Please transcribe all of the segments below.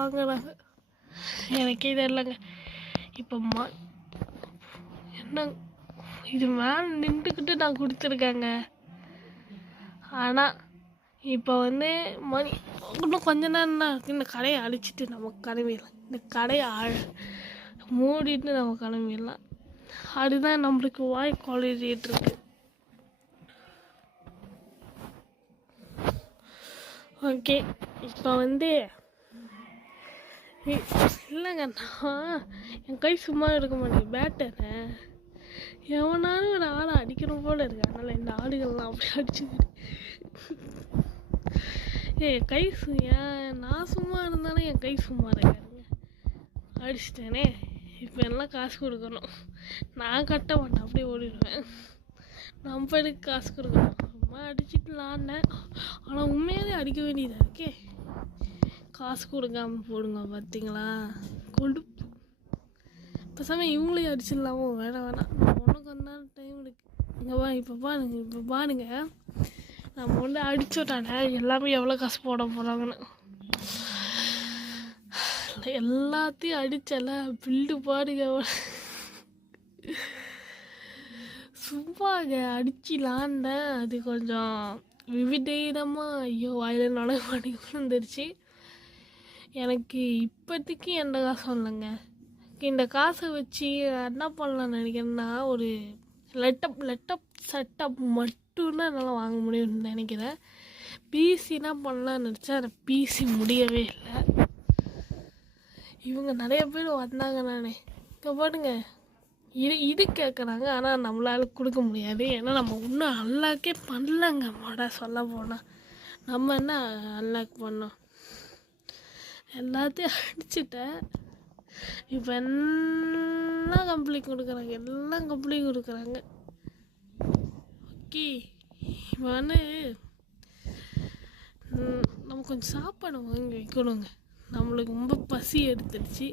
வாங்குறாங்க. எனக்கே தெரியலங்க. இப்போ என்ன இது மேலே நின்றுக்கிட்டு நான் கொடுத்துருக்கேங்க. ஆனால் இப்போ மணி இன்னும் கொஞ்ச நேரம் தான் இருக்குது. இந்த கடையை அடிச்சுட்டு நம்ம கிளம்பிடலாம். இந்த கடையை மூடிட்டு நம்ம கிளம்பிடலாம். அதுதான் நம்மளுக்கு வாய் குளிரிட்டு ஓகே. இப்போ இல்லைங்க, நான் என் கை சும்மா இருக்க மாட்டேன். பேட்டரை எவனாலும் ஒரு ஆளை அடிக்கணும் போல இருக்கு. அதனால் இந்த ஆடுகள்லாம் அப்படி அடிச்சுக்கிட்டு என் கை நான் சும்மா இருந்தாலும் என் கை சும்மா இருக்காருங்க. அடிச்சிட்டேனே. இப்போ எல்லாம் காசு கொடுக்கணும். நான் கட்ட மாட்டேன், அப்படியே ஓடிடுவேன். நம்ம எதுக்கு காசு கொடுக்கணும்? அம்மா அடிச்சுட்டு விளாண்டேன். ஆனால் உண்மையாலே அடிக்க வேண்டியதாக இருக்கே. காசு கொடுக்காம போடுங்க. பார்த்தீங்களா கொழுப்பு. பேசாம இவங்களையும் அடிச்சிடலாமோ? வேணாம் உனக்கு வந்தாலும் டைம் இருக்கு. இப்போ பாருங்க நம்ம அடிச்சோட்டானே எல்லாமே எவ்வளோ காசு போட போகிறாங்கன்னு. எல்லாத்தையும் அடிச்சல பில்டு பாருங்க. சும்மாங்க அடிச்சிலாண்டேன். அது கொஞ்சம் விவிடமாக ஐயோ வாயில நுழைய மாட்டேங்குது வந்துருச்சு. எனக்கு இப்போதைக்கு எந்த காசும் இல்லைங்க. இந்த காசை வச்சு என்ன பண்ணலான்னு நினைக்கிறேன்னா, ஒரு லெட்டப் செட்டப் மட்டும்தான் என்னால் வாங்க முடியும்னு நினைக்கிறேன். பிசினா பண்ணலான்னு நினச்சா அந்த பிசி முடியவே இல்லை. இவங்க நிறைய பேர் வந்தாங்க. நானே இப்போ பாருங்க இது கேட்குறாங்க. ஆனால் நம்மளால கொடுக்க முடியாது. ஏன்னா நம்ம இன்னும் அன்லாக்கே பண்ணலங்க. சொல்ல போனால் நம்ம என்ன அன்லாக் பண்ணோம்? எல்லாத்தையும் அடிச்சுட்டேன். இப்போ எல்லாம் கம்ப்ளீட் கொடுக்குறாங்க. ஓகே. இப்போ நம்ம கொஞ்சம் சாப்பாடு வாங்கி வைக்கணுங்க. நம்மளுக்கு ரொம்ப பசி எடுத்துடுச்சு.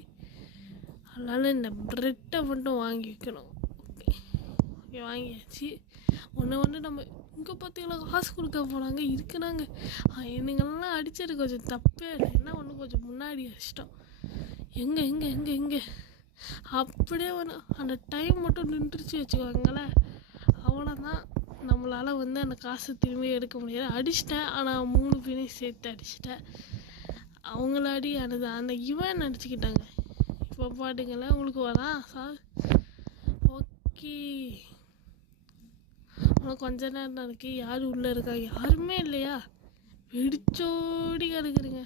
அதனால் இந்த ப்ரெட்டை மட்டும் வாங்கி வைக்கணும். ஓகே வாங்கியாச்சு. ஒன்று நம்ம இங்கே பார்த்தீங்கன்னா காசு கொடுக்க போனாங்க இருக்குனாங்க. என்னங்கெல்லாம் அடித்தது கொஞ்சம் தப்பே இல்லை. என்ன கொஞ்சம் முன்னாடி அடிச்சிட்டோம். எங்கே அப்படியே அந்த டைம் மட்டும் நின்றுச்சு வச்சுக்கோங்களேன். அவ்வளோதான். நம்மளால் அந்த காசு திரும்பி எடுக்க முடியாது. அடிச்சிட்டேன். ஆனால் 3 பேரையும் சேர்த்து அடிச்சிட்டேன். அவங்கள அந்த இவன் அடிச்சுக்கிட்டாங்க. இப்போ பாட்டுங்களேன் உங்களுக்கு வரா சார். ஓகே. ஆனால் கொஞ்ச நேரம் தான் இருக்குது. யாரும் உள்ளே இருக்கா? யாருமே இல்லையா? வெடிச்சோடி கிடக்குறீங்க.